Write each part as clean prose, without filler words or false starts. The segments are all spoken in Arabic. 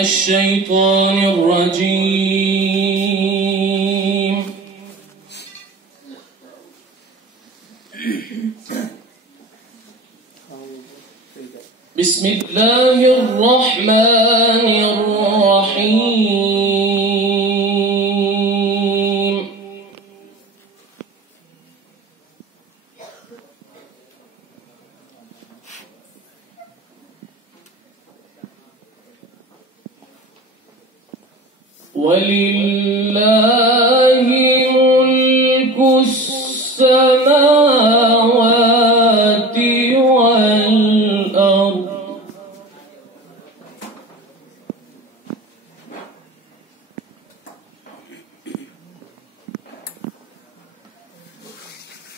الشيطان الرجيم. بسم الله الرحمن الرحيم. ولله ملك السماوات والأرض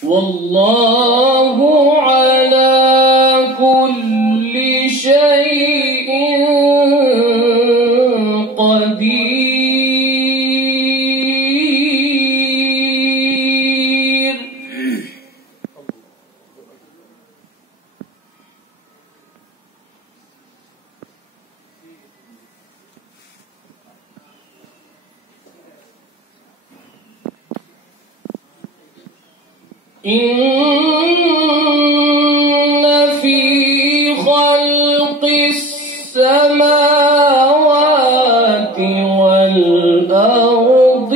والله على كل شيء قدير. إن في خلق السماوات والأرض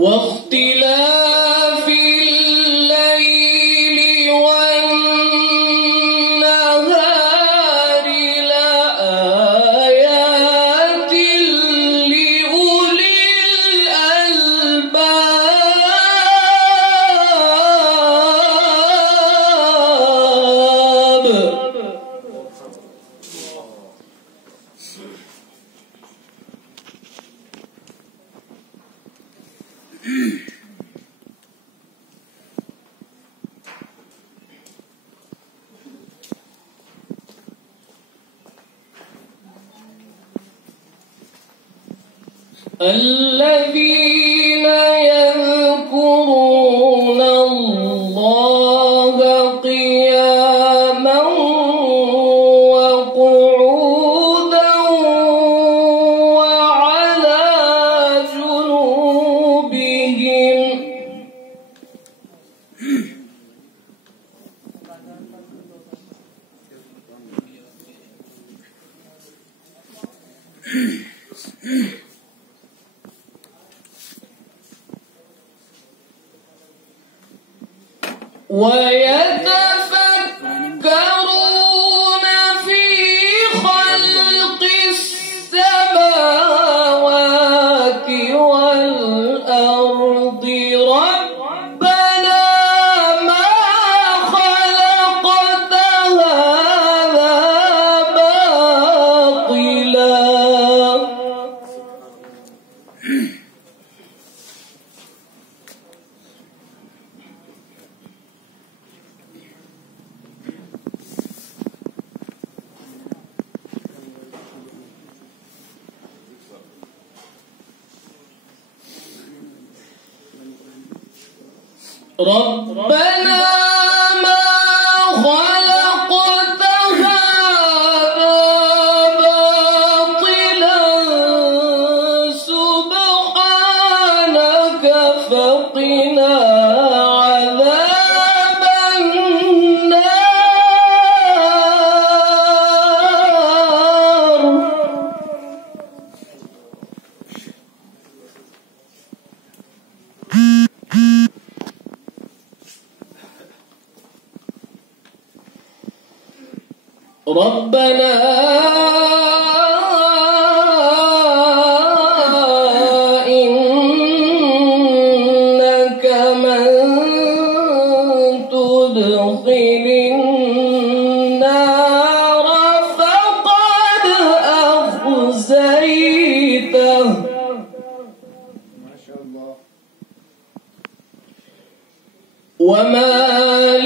واختلاف الليل والنهار لآيات لأولي الألباب. الذين يذكرون الله قياما وقعودا وعلى جنوبهم ويتفكرون في خلق السماوات والأرض ربنا ما خلقت هذا باطلا ربنا ما خلقت هذا باطلا سبحانك فقنا عذاب النار. ربنا إنك من تدخل النار فقد أخزيته. ما شاء الله. وما